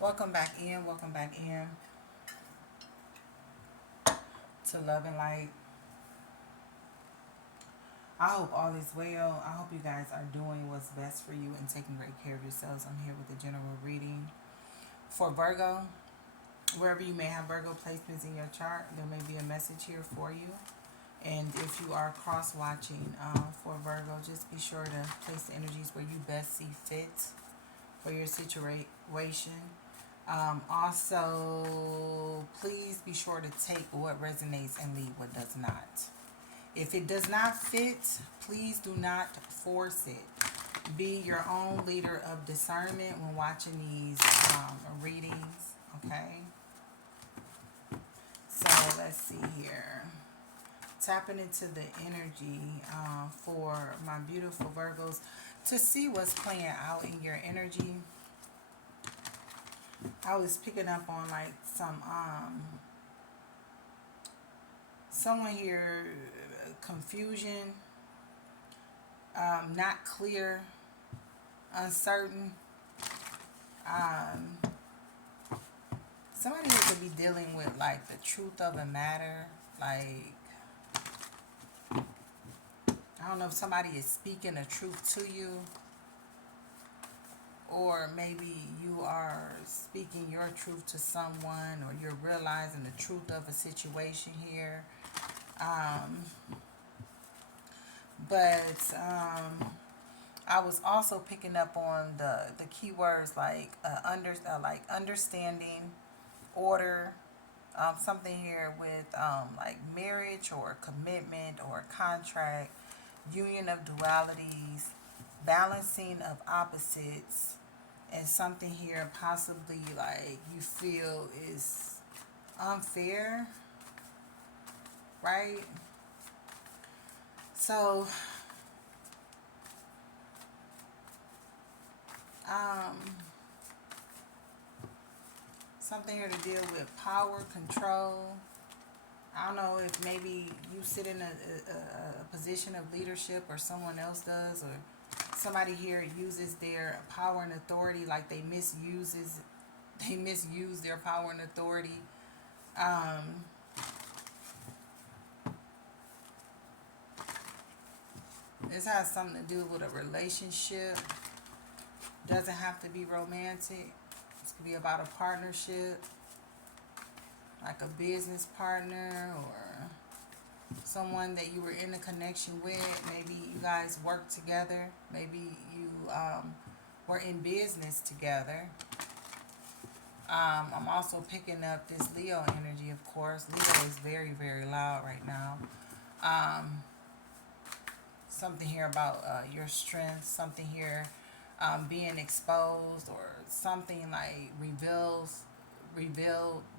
Welcome back in. Welcome back in to Love and Light. I hope all is well. I hope you guys are doing what's best for you and taking great care of yourselves. I'm here with a general reading for Virgo. Wherever you may have Virgo placements in your chart, there may be a message here for you. And if you are cross watching for Virgo, just be sure to place the energies where you best see fit for your situation. Also, please be sure to take what resonates and leave what does not. If it does not fit, please do not force it. Be your own leader of discernment when watching these readings, okay? So let's see here. Tapping into the energy for my beautiful Virgos to see what's playing out in your energy. I was picking up on like someone here, confusion, not clear, uncertain. Um, Somebody here could be dealing with like the truth of a matter. Like, I don't know if somebody is speaking the truth to you, or maybe you are speaking your truth to someone, or you're realizing the truth of a situation here. Um, but I was also picking up on the keywords like like understanding, order, something here with like marriage or commitment or contract, union of dualities, balancing of opposites, and something here possibly like you feel is unfair, right? So, um, something here to deal with power, control. I don't know if maybe you sit in a position of leadership or someone else does, or somebody here uses their power and authority like they misuse their power and authority. Um, this has something to do with a relationship. Doesn't have to be romantic. This could be about a partnership, like a business partner or someone that you were in a connection with. Maybe you guys work together. Maybe you were in business together. I'm also picking up this Leo energy, of course. Leo is very, very loud right now. Um, Something here about your strength. Something here being exposed, or something like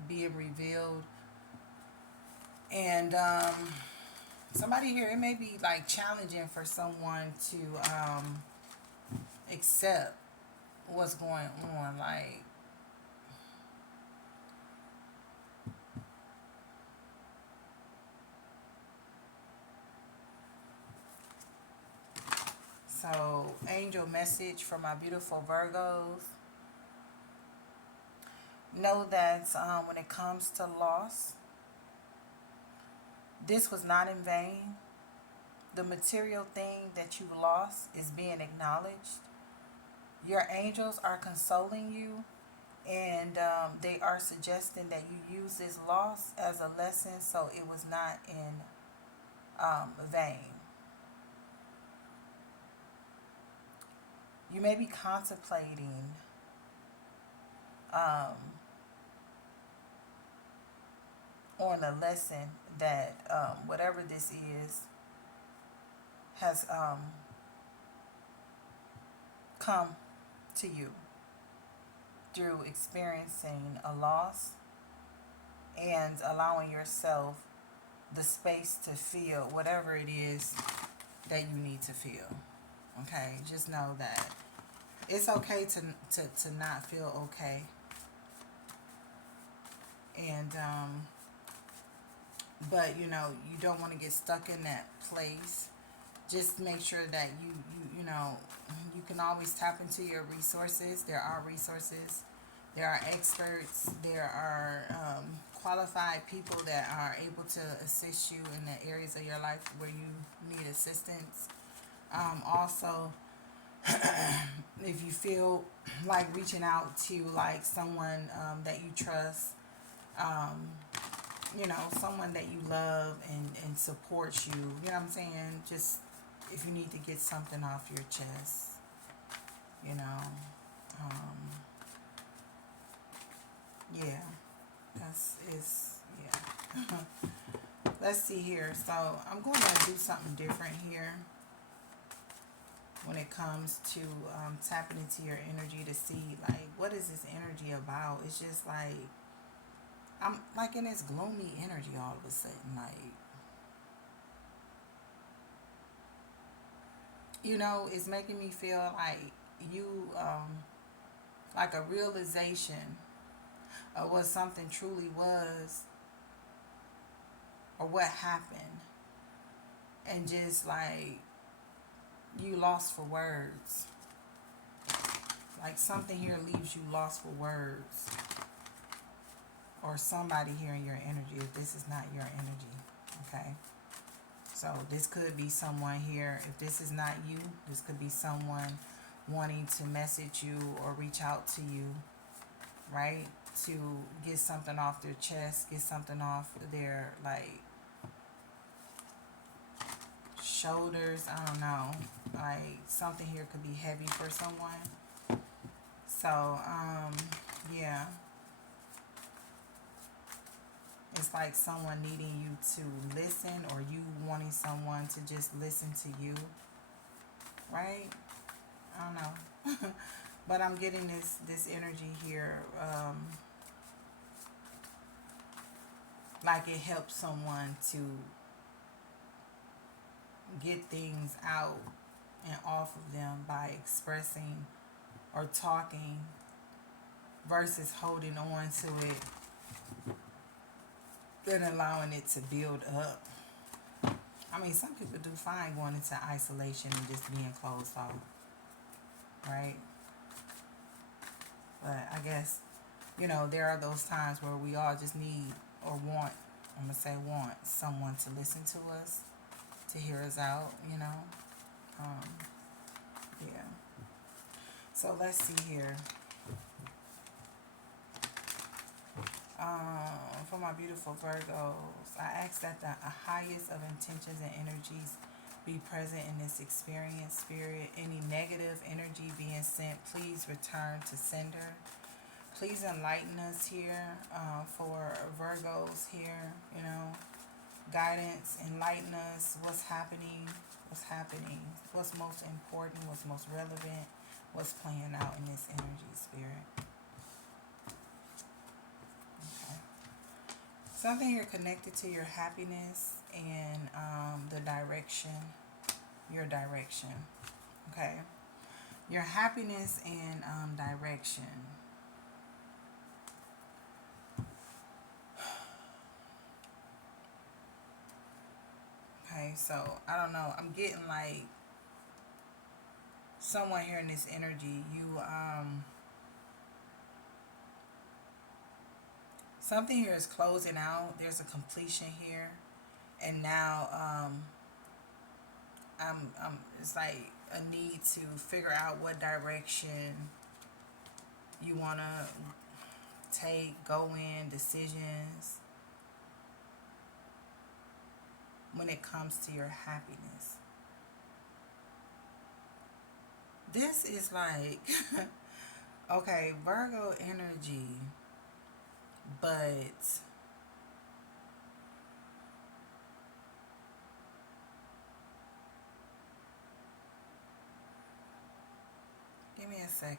being revealed. And somebody here, it may be like challenging for someone to accept what's going on. Like, so angel message for my beautiful Virgos. Know that when it comes to loss, this was not in vain. The material thing that you lost is being acknowledged. Your angels are consoling you, and they are suggesting that you use this loss as a lesson, so it was not in vain. You may be contemplating um, on a lesson that whatever this is has come to you through experiencing a loss and allowing yourself the space to feel whatever it is that you need to feel. Okay, just know that it's okay to not feel okay. And but you don't want to get stuck in that place. Just make sure that you know you can always tap into your resources. There are resources There are experts. There are qualified people that are able to assist you in the areas of your life where you need assistance. Also, if you feel like reaching out to like someone that you trust, um, you know, someone that you love and supports you, you know what I'm saying? Just if you need to get something off your chest, you know. Um, yeah, yeah. Let's see here. So I'm going to do something different here when it comes to tapping into your energy to see like what is this energy about. It's just like I'm like in this gloomy energy all of a sudden, like, you know, it's making me feel like you like a realization of what something truly was or what happened, and just like you lost for words. Like something here leaves you lost for words, or somebody here in your energy if this is not your energy. Okay, so this could be someone here. If this is not you, this could be someone wanting to message you or reach out to you, right, to get something off their chest, get something off their like shoulders. I don't know, like something here could be heavy for someone. So yeah, it's like someone needing you to listen, or you wanting someone to just listen to you, right? I don't know. But I'm getting this energy here, like it helps someone to get things out and off of them by expressing or talking versus holding on to it and allowing it to build up. I mean, some people do fine going into isolation and just being closed off, right? But I guess, you know, there are those times where we all just need or want, I'm going to say want, someone to listen to us, to hear us out, you know? Um, yeah. So let's see here. For my beautiful Virgos, I ask that the highest of intentions and energies be present in this experience, spirit. Any negative energy being sent, please return to sender. Please enlighten us here, for Virgos here, you know. Guidance, enlighten us, what's happening, what's most important, what's most relevant, what's playing out in this energy, spirit. Okay. Something here connected to your happiness and the direction, your direction. Okay. Your happiness and direction. Okay, so I don't know. I'm getting like someone here in this energy. Something here is closing out. There's a completion here, and now it's like a need to figure out what direction you wanna take, go in, decisions when it comes to your happiness. This is like okay, Virgo energy, but give me a second.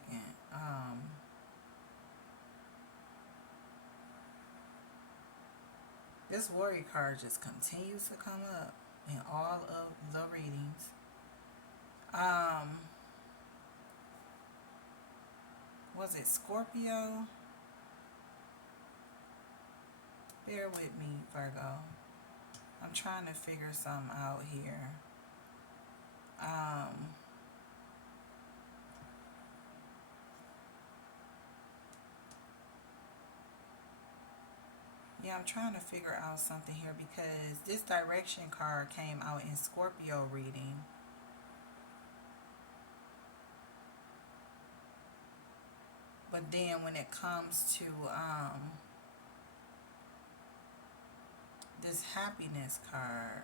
This worry card just continues to come up in all of the readings. Was it Scorpio? Bear with me, Virgo. I'm trying to figure something out here. Um, Yeah, I'm trying to figure out something here because this direction card came out in Scorpio reading. But then when it comes to this happiness card,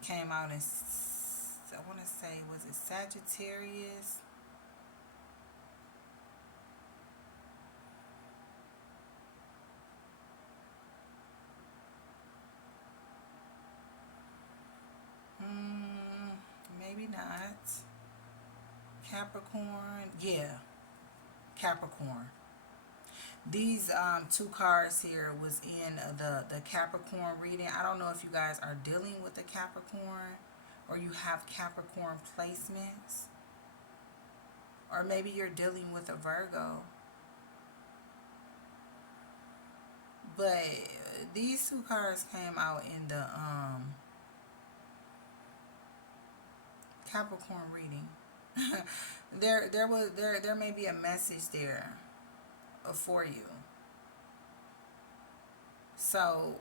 it came out in, I want to say, was it Sagittarius? Hmm, maybe not. Capricorn, yeah, Capricorn. These two cards here was in the Capricorn reading. I don't know if you guys are dealing with the Capricorn or you have Capricorn placements, or maybe you're dealing with a Virgo. But these two cards came out in the Capricorn reading. There may be a message there for you. So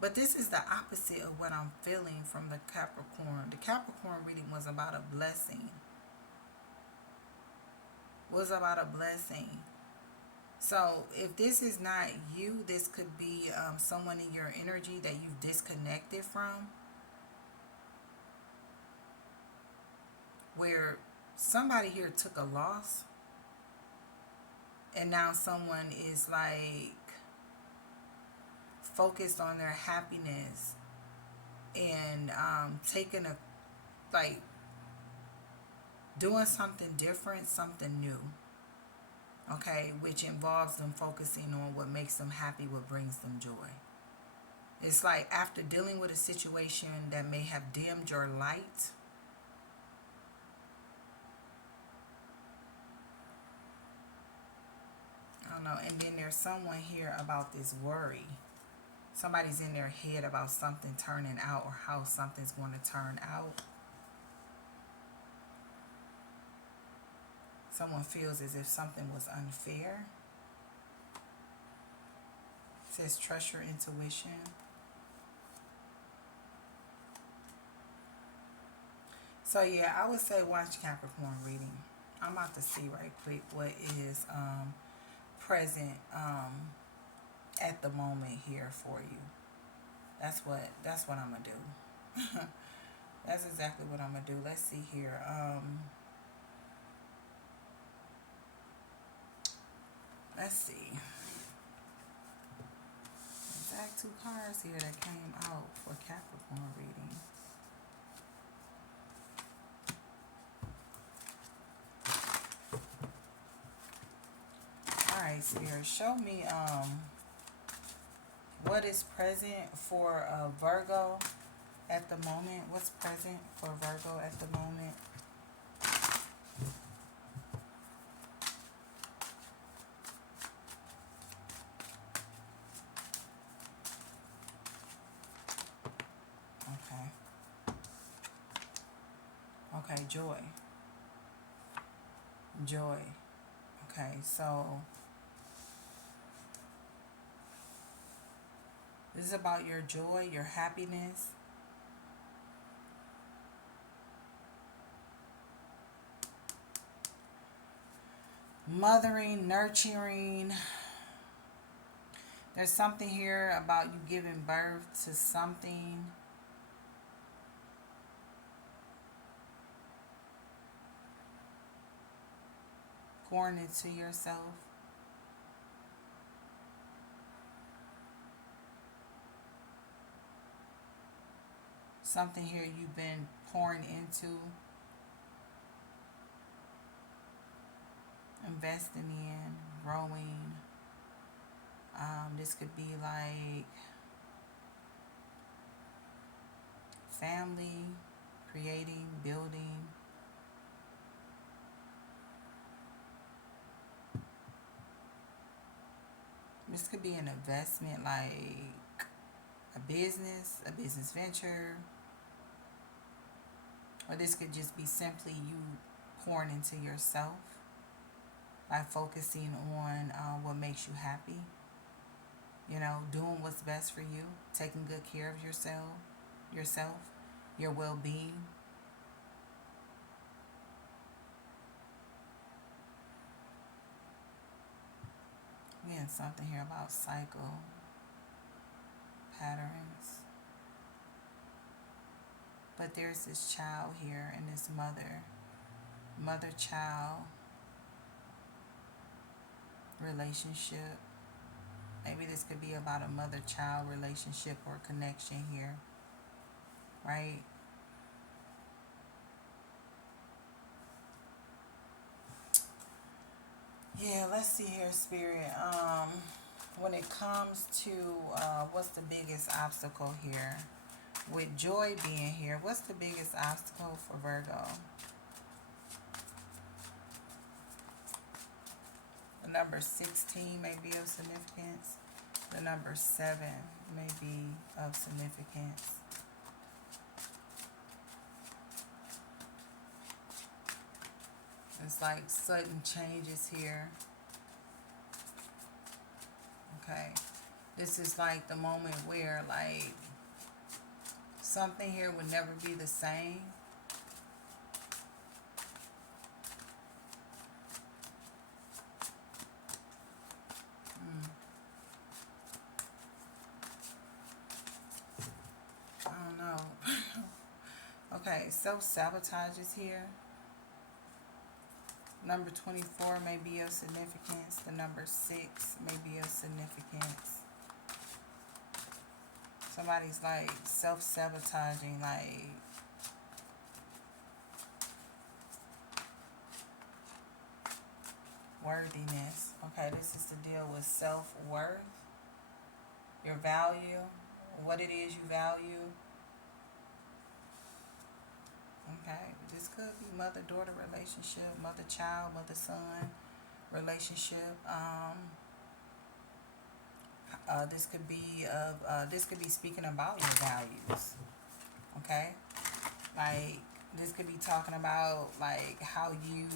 but this is the opposite of what I'm feeling from the Capricorn. The Capricorn reading was about a blessing. Was about a blessing. So if this is not you, this could be someone in your energy that you've disconnected from, where somebody here took a loss and now someone is like focused on their happiness and taking a, like, doing something different, something new, okay, which involves them focusing on what makes them happy, what brings them joy. It's like after dealing with a situation that may have dimmed your light, I don't know, and then there's someone here about this worry. Somebody's in their head about something turning out or how something's going to turn out. Someone feels as if something was unfair. It says trust your intuition. So yeah, I would say watch Capricorn reading. I'm about to see right quick what is present at the moment here for you. That's what I'm gonna do. That's exactly what I'm gonna do. Let's see here. Let's see. Exact two cards here that came out for Capricorn reading. Alright, Spirit, show me what is present for Virgo at the moment. What's present for Virgo at the moment? Okay. Okay, joy. Joy. Okay, so this is about your joy, your happiness. Mothering, nurturing. There's something here about you giving birth to something. Pouring into yourself. Something here you've been pouring into, investing in, growing. This could be like family, creating, building. This could be an investment, like a business venture, or this could just be simply you pouring into yourself by focusing on what makes you happy. You know, doing what's best for you, taking good care of yourself, your well-being. We have something here about cycle patterns. But there's this child here and this mother-child relationship. Maybe this could be about a mother-child relationship or connection here, right? Yeah, let's see here, Spirit. When it comes to what's the biggest obstacle here? With joy being here, what's the biggest obstacle for Virgo? The number 16 may be of significance. The number 7 may be of significance. It's like sudden changes here. Okay. This is like the moment where like something here would never be the same. I don't know. Okay, self-sabotage is here. Number 24 may be of significance. The number 6 may be of significance. Somebody's like self-sabotaging, like worthiness. Okay, this is to deal with self-worth, your value, what it is you value. Okay, this could be mother-daughter relationship, mother-child, mother-son relationship. This could be speaking about your values. Okay, like this could be talking about like how you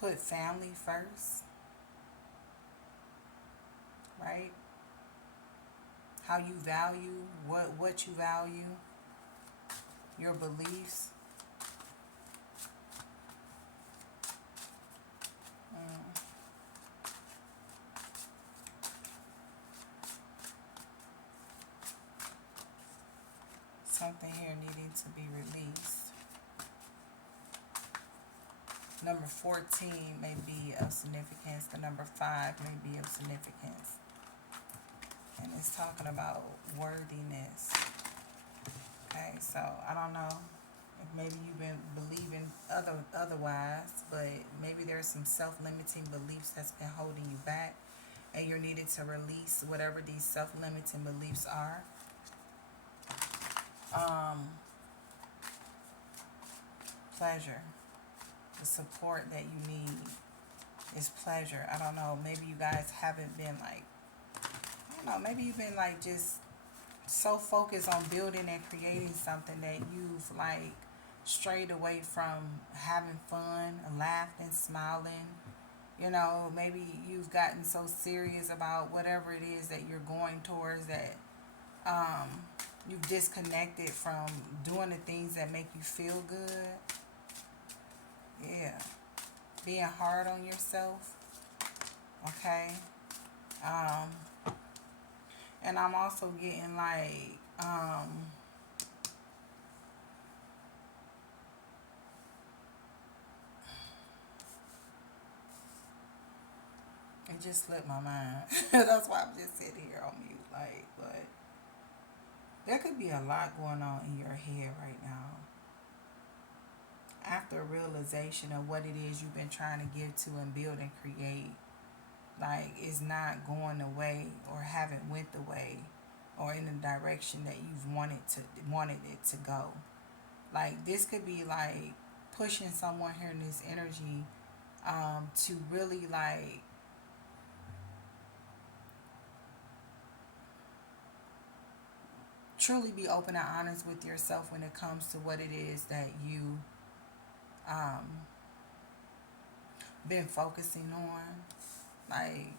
put family first, right? How you value what you value, your beliefs. Something here needing to be released. Number 14 may be of significance. The number 5 may be of significance. And it's talking about worthiness. Okay, so I don't know if maybe you've been believing otherwise, but maybe there's some self-limiting beliefs that's been holding you back, and you're needed to release whatever these self-limiting beliefs are. Pleasure. The support that you need is pleasure. I don't know, maybe you guys haven't been like, I don't know, maybe you've been like just so focused on building and creating something that you've like strayed away from having fun, laughing, smiling. You know, maybe you've gotten so serious about whatever it is that you're going towards that you've disconnected from doing the things that make you feel good. Yeah. Being hard on yourself. Okay. And I'm also getting like it just slipped my mind. That's why I'm just sitting here on mute. Like, but there could be a lot going on in your head right now. After a realization of what it is you've been trying to get to and build and create, like it's not going the way or haven't went the way or in the direction that you've wanted it to go. Like this could be like pushing someone here in this energy to really like truly be open and honest with yourself when it comes to what it is that you um been focusing on. Like,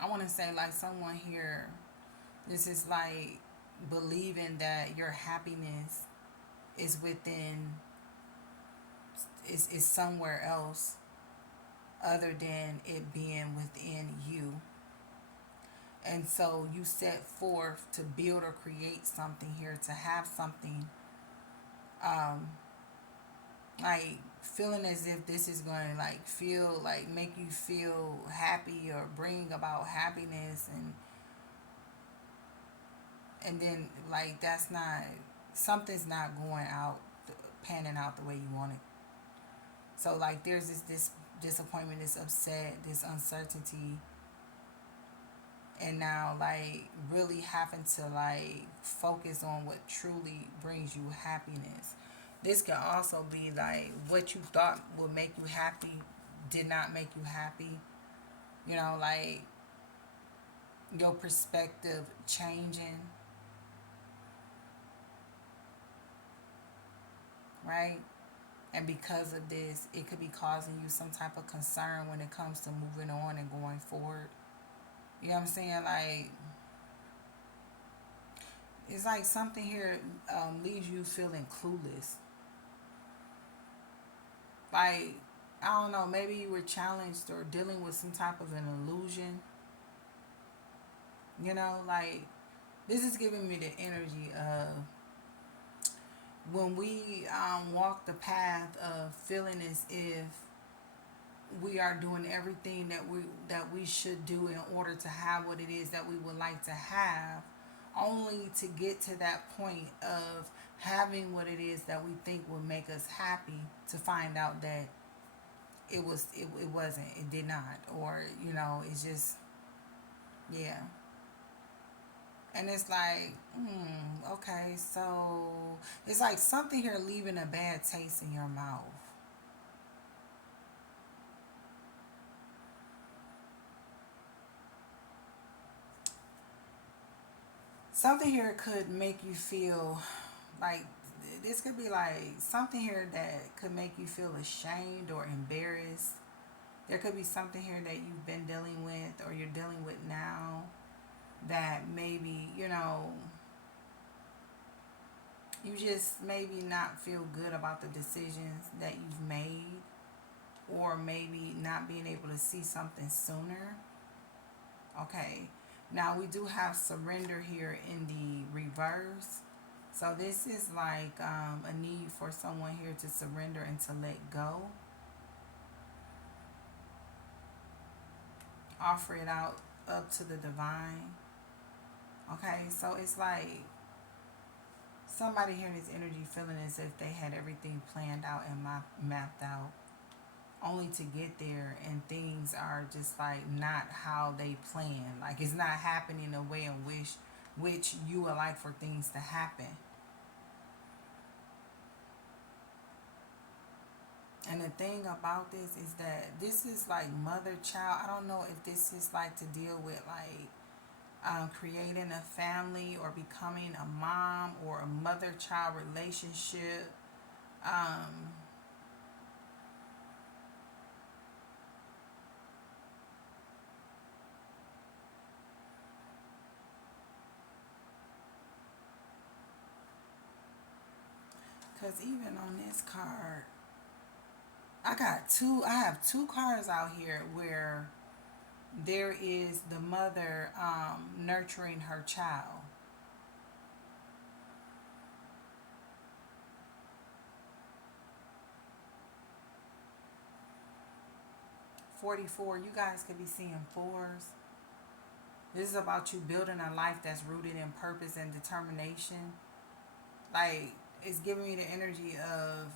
I want to say, like, someone here, this is like believing that your happiness is within, is somewhere else other than it being within you. And so you set forth to build or create something here, to have something, um like feeling as if this is going to like feel like make you feel happy or bring about happiness, and then like that's not, something's not going out, panning out the way you want it. So like there's this disappointment, this upset, this uncertainty, and now like really having to like focus on what truly brings you happiness. This can also be like what you thought would make you happy did not make you happy. You know, like your perspective changing, right? And because of this, it could be causing you some type of concern when it comes to moving on and going forward. You know what I'm saying? Like, it's like something here leaves you feeling clueless. Like, I don't know, maybe you were challenged or dealing with some type of an illusion. You know, like, this is giving me the energy of when we walk the path of feeling as if we are doing everything that we should do in order to have what it is that we would like to have, only to get to that point of having what it is that we think will make us happy, to find out that it wasn't, it did not, or it's just, yeah. And it's like, okay, so it's like something here leaving a bad taste in your mouth. Something here could make you feel like, this could be like something here that could make you feel ashamed or embarrassed. There could be something here that you've been dealing with or you're dealing with now that maybe, you just maybe not feel good about the decisions that you've made, or maybe not being able to see something sooner. Okay. Now we do have surrender here in the reverse. So this is like a need for someone here to surrender and to let go. Offer it out up to the divine. Okay, so it's like somebody here in this energy feeling as if they had everything planned out and mapped out, only to get there and things are just like not how they planned. Like it's not happening the way in which you would like for things to happen. And the thing about this is that this is like mother child. I don't know if this is like to deal with like creating a family or becoming a mom or a mother child relationship. Um, Because even on this card, I have two cards out here where there is the mother nurturing her child. 44, you guys could be seeing fours. This is about you building a life that's rooted in purpose and determination. Like, it's giving me the energy of,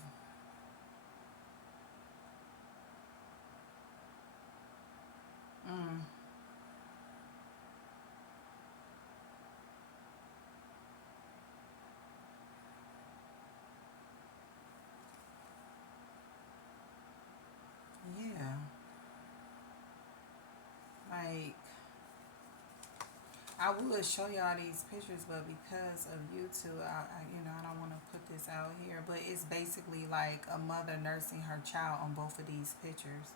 mm, yeah. I would show y'all these pictures, but because of YouTube, I don't want to put this out here. But it's basically like a mother nursing her child on both of these pictures.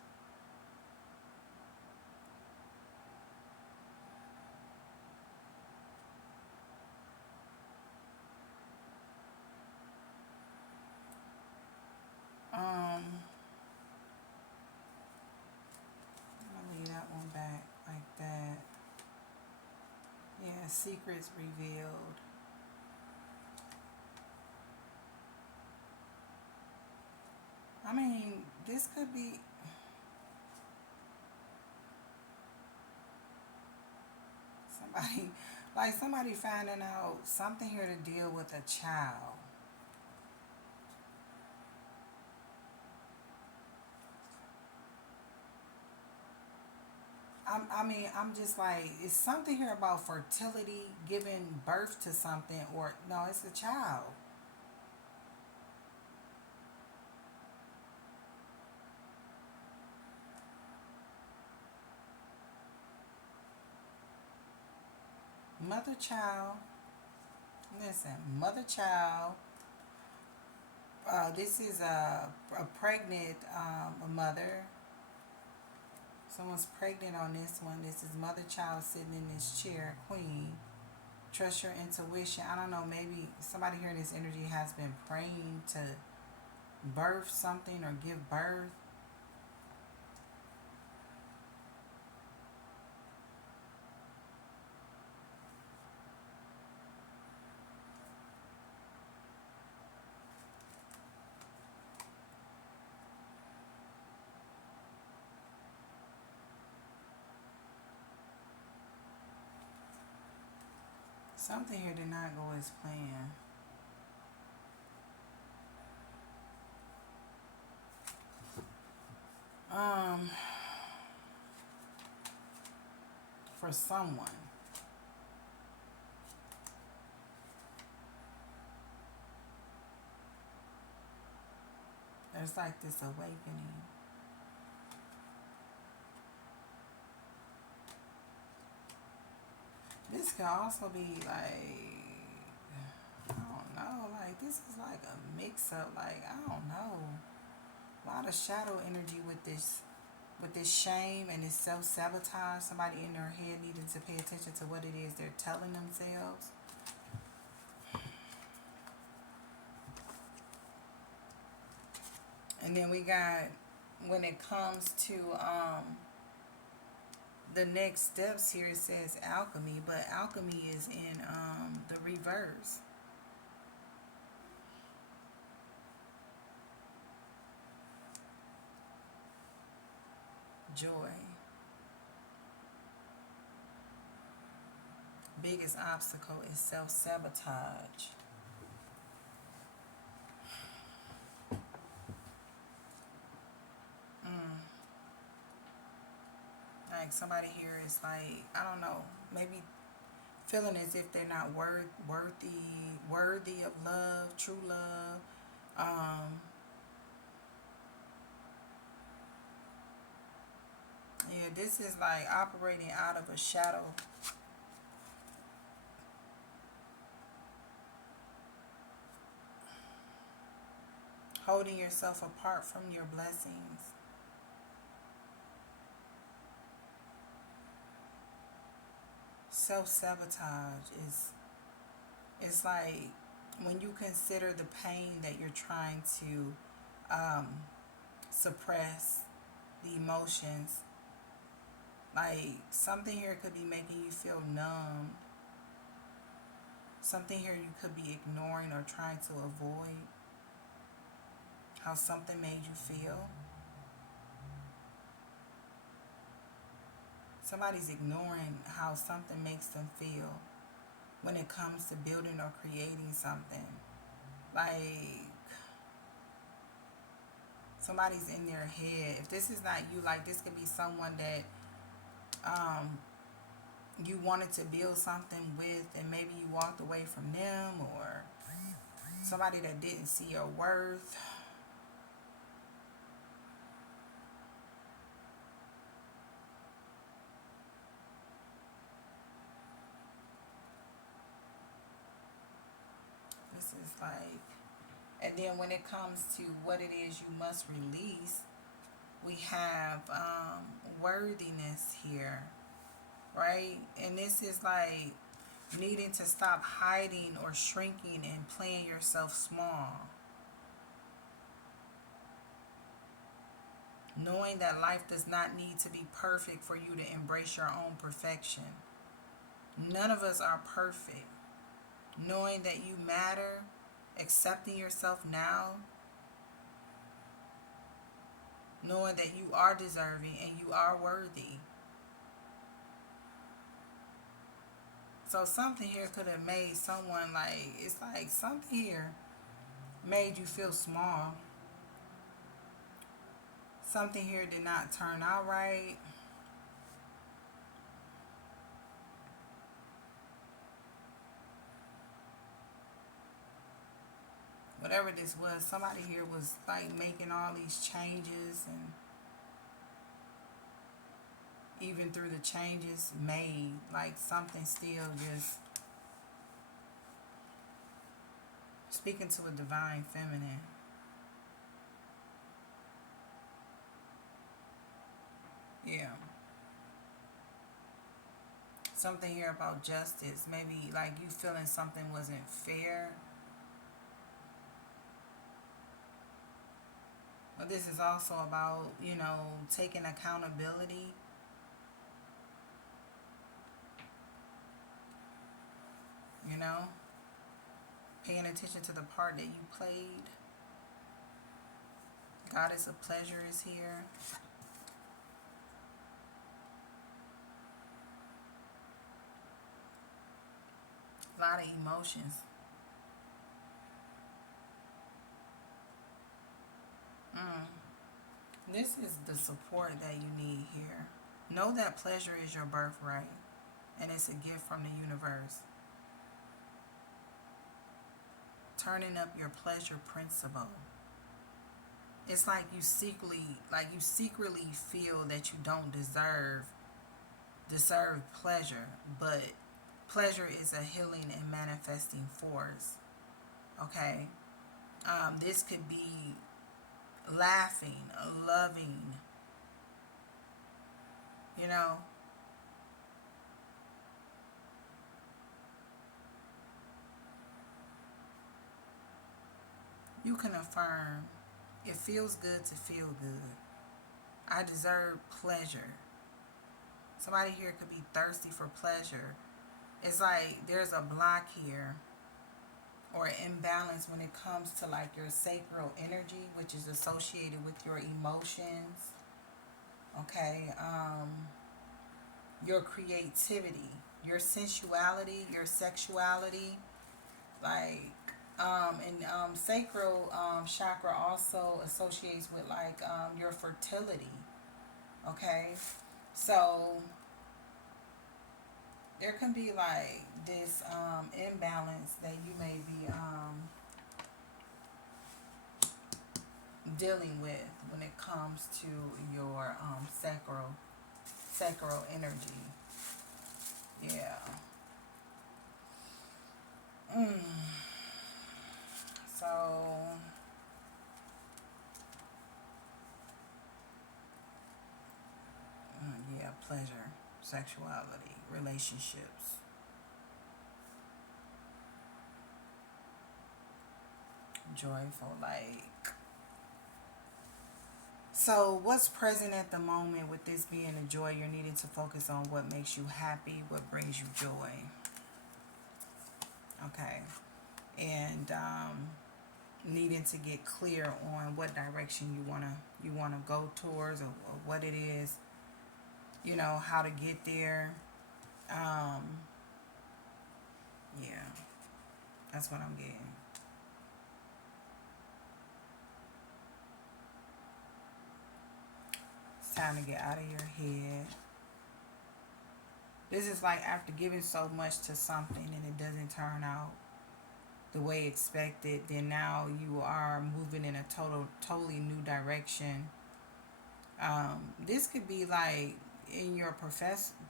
Um, I'm gonna leave that one back like that. Yeah, secrets revealed. I mean, this could be somebody, like somebody finding out something here to deal with a child. I'm just like, it's something here about fertility, giving birth to something, or no, it's a child. Mother child. Listen, mother child. This is a pregnant mother. Someone's pregnant on this one. This is mother child sitting in this chair, queen. Trust your intuition. I don't know, maybe somebody here in this energy has been praying to birth something or give birth. Something here did not go as planned. Um, for someone. There's like this awakening. This could also be like, I don't know, like this is like a mix up, like I don't know. A lot of shadow energy with this shame and this self sabotage. Somebody in their head needing to pay attention to what it is they're telling themselves. And then we got when it comes to the next steps here, it says alchemy, but alchemy is in the reverse. Joy. Biggest obstacle is self sabotage. Mm. Like somebody here is like, I don't know, maybe feeling as if they're not worthy of love, true love. Um, yeah, this is like operating out of a shadow. Holding yourself apart from your blessings. Self sabotage is, it's like when you consider the pain that you're trying to um, suppress, the emotions, like something here could be making you feel numb. Something here you could be ignoring or trying to avoid. How something made you feel. Somebody's ignoring how something makes them feel when it comes to building or creating something. Like somebody's in their head. If this is not you, like this could be someone that um, you wanted to build something with and maybe you walked away from them, or somebody that didn't see your worth. And then when it comes to what it is you must release, we have worthiness here, right? And this is like needing to stop hiding or shrinking and playing yourself small. Knowing that life does not need to be perfect for you to embrace your own perfection. None of us are perfect. Knowing that you matter, accepting yourself now, knowing that you are deserving and you are worthy. So something here could have made someone like, it's like something here made you feel small. Something here did not turn out right. Whatever this was, somebody here was like making all these changes, and even through the changes made, like something still just speaking to a divine feminine. Yeah. Something here about justice. Maybe like you feeling something wasn't fair. But this is also about, taking accountability. You know, paying attention to the part that you played. Goddess of pleasure is here. A lot of emotions. This is the support that you need here. Know that pleasure is your birthright, and it's a gift from the universe. Turning up your pleasure principle. It's like you secretly feel that you don't deserve pleasure, but pleasure is a healing and manifesting force. Okay, this could be laughing, loving, you know. You can affirm, it feels good to feel good. I deserve pleasure. Somebody here could be thirsty for pleasure. It's like there's a block here or imbalance when it comes to like your sacral energy, which is associated with your emotions. Okay, your creativity, your sensuality, your sexuality, like and sacral chakra also associates with like your fertility. Okay, so there can be like this imbalance that you may be dealing with when it comes to your sacral energy. Yeah. Mm. So yeah, pleasure, sexuality, relationships, joyful, like. So, what's present at the moment with this being a joy? You're needing to focus on what makes you happy, what brings you joy. Okay. And needing to get clear on what direction you wanna go towards, or what it is, how to get there. Um, yeah, that's what I'm getting. It's time to get out of your head. This is like after giving so much to something and it doesn't turn out the way expected, then now you are moving in a totally new direction. This could be like in your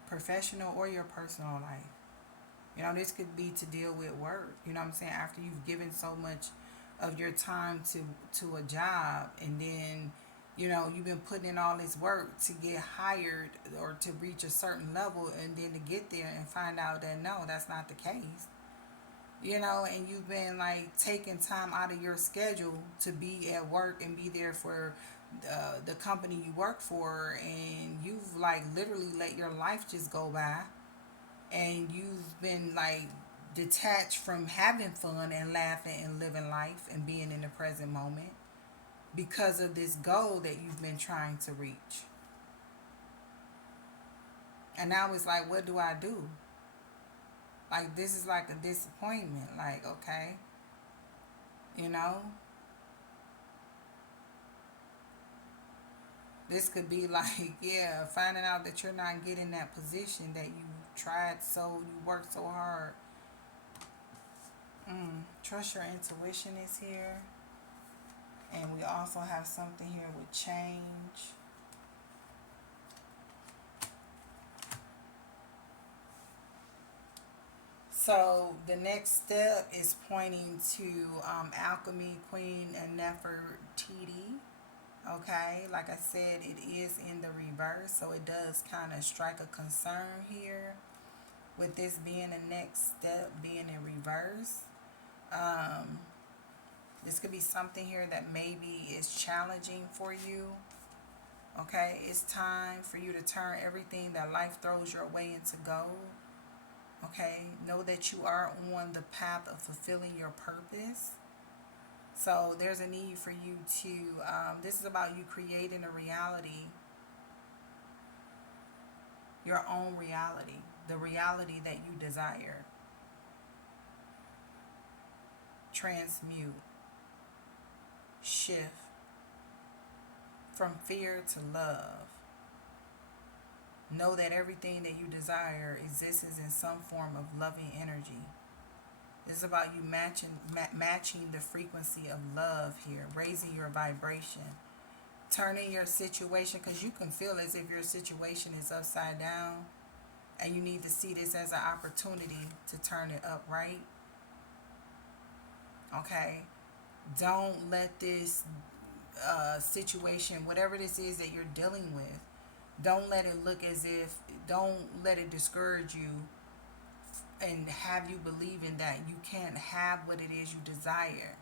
professional or your personal life. This could be to deal with work. You know what I'm saying? After you've given so much of your time to a job, and then you've been putting in all this work to get hired or to reach a certain level, and then to get there and find out that no, that's not the case. And you've been like taking time out of your schedule to be at work and be there for the company you work for, and you've like literally let your life just go by, and you've been like detached from having fun and laughing and living life and being in the present moment because of this goal that you've been trying to reach. And now it's like, what do I do? Like, this is like a disappointment. Like, okay, you know, this could be like, yeah, finding out that you're not getting that position that you tried you worked so hard. Trust your intuition is here. And we also have something here with change. So the next step is pointing to Alchemy, Queen, and Nefertiti. Okay, like I said, it is in the reverse, so it does kind of strike a concern here with this being the next step being in reverse. Um, this could be something here that maybe is challenging for you. Okay, it's time for you to turn everything that life throws your way into gold. Okay, know that you are on the path of fulfilling your purpose. So there's a need for you to, this is about you creating a reality, your own reality, the reality that you desire. Transmute, shift from fear to love. Know that everything that you desire exists in some form of loving energy. It's about you matching the frequency of love here, raising your vibration, turning your situation, because you can feel as if your situation is upside down, and you need to see this as an opportunity to turn it up, right? Okay? Don't let this situation, whatever this is that you're dealing with, don't let it look as if, don't let it discourage you and have you believing that you can't have what it is you desire.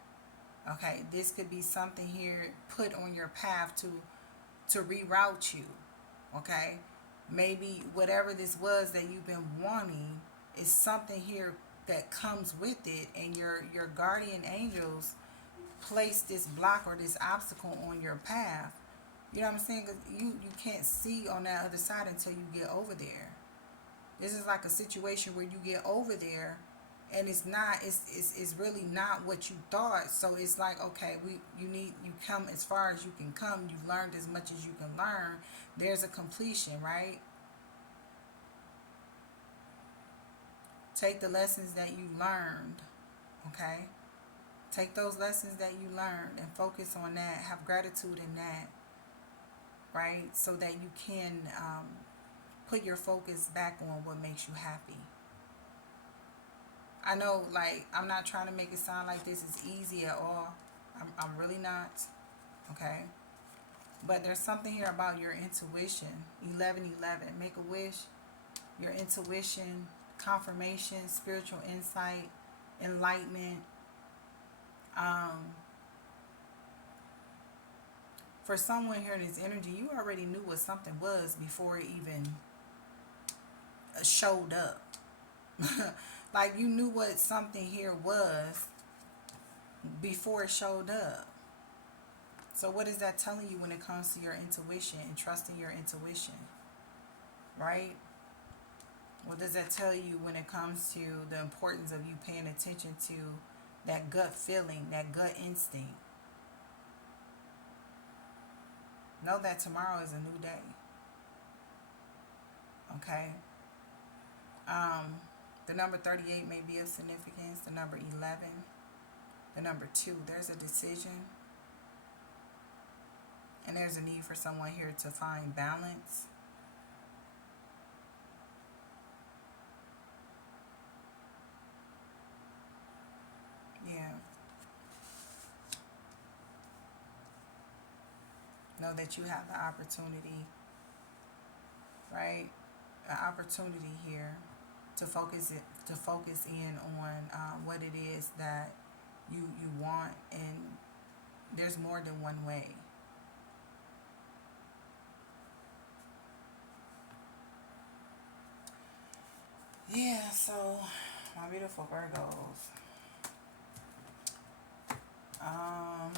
Okay, this could be something here put on your path to reroute you. Okay, maybe whatever this was that you've been wanting is something here that comes with it, and your guardian angels place this block or this obstacle on your path. You know what I'm saying? 'Cause you can't see on that other side until you get over there. This is like a situation where you get over there, and it's really not what you thought. So it's like, okay, you come as far as you can come. You've learned as much as you can learn. There's a completion, right? Take the lessons that you learned, okay? Take those lessons that you learned and focus on that. Have gratitude in that, right? So that you can put your focus back on what makes you happy. I know, like, I'm not trying to make it sound like this is easy at all. I'm really not, okay? But there's something here about your intuition. 1111, make a wish. Your intuition, confirmation, spiritual insight, enlightenment. For someone here in this energy, you already knew what something was before it even showed up. Like, you knew what something here was before it showed up. So what is that telling you when it comes to your intuition and trusting your intuition, right? What does that tell you when it comes to the importance of you paying attention to that gut feeling, that gut instinct? Know that tomorrow is a new day. Okay? The number 38 may be of significance. The number 11. The number 2. There's a decision. And there's a need for someone here to find balance. Yeah. Know that you have the opportunity, right? An opportunity here to focus in on what it is that you want, and there's more than one way. Yeah, so my beautiful Virgos. Um,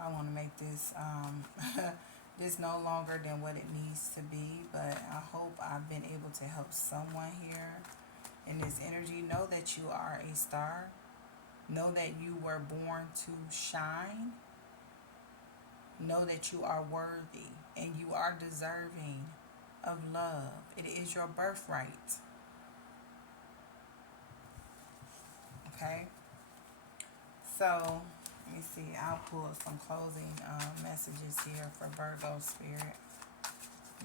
I don't want to make this this no longer than what it needs to be, but I hope I've been able to help someone here in this energy. Know that you are a star. Know that you were born to shine. Know that you are worthy and you are deserving of love. It is your birthright. Okay? So, let me see. I'll pull some closing messages here for Virgo Spirit.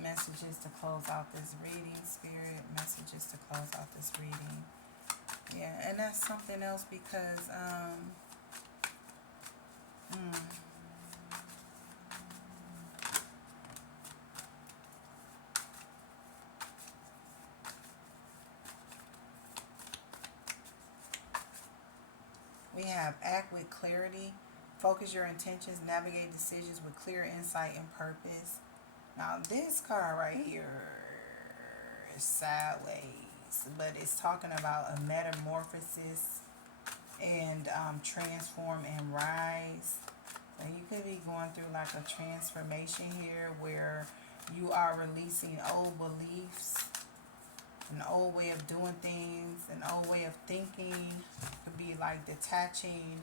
Messages to close out this reading, Spirit. Messages to close out this reading. Yeah, and that's something else because we have act with clarity, focus your intentions, navigate decisions with clear insight and purpose. Now this card right here is sideways, but it's talking about a metamorphosis and transform and rise. And you could be going through like a transformation here where you are releasing old beliefs, an old way of doing things, an old way of thinking. Could be like detaching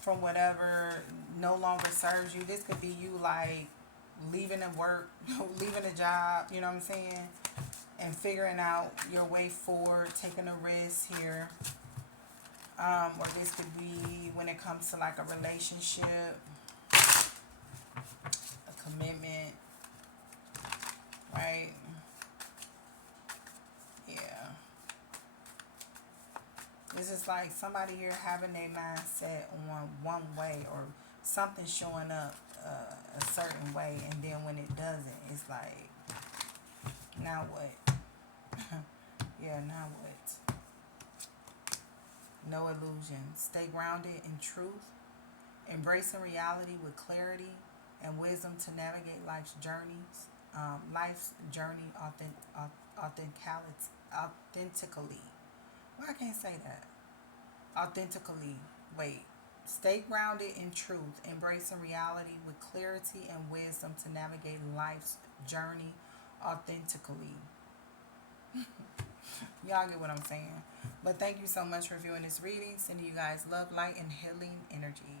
from whatever no longer serves you. This could be you like leaving a work, leaving a job, you know what I'm saying? And figuring out your way forward, taking a risk here. Or this could be when it comes to like a relationship, a commitment, right? Yeah. This is like somebody here having their mindset on one way or something showing up a certain way, and then when it doesn't, it's like, now what? Yeah, now what? No illusion. Stay grounded in truth. Embracing reality with clarity and wisdom to navigate life's journeys. Life's journey authentically. Well, I can't say that. Authentically. Wait. Stay grounded in truth, embracing reality with clarity and wisdom to navigate life's journey authentically. Y'all get what I'm saying. But thank you so much for viewing this reading. Sending you guys love, light, and healing energy.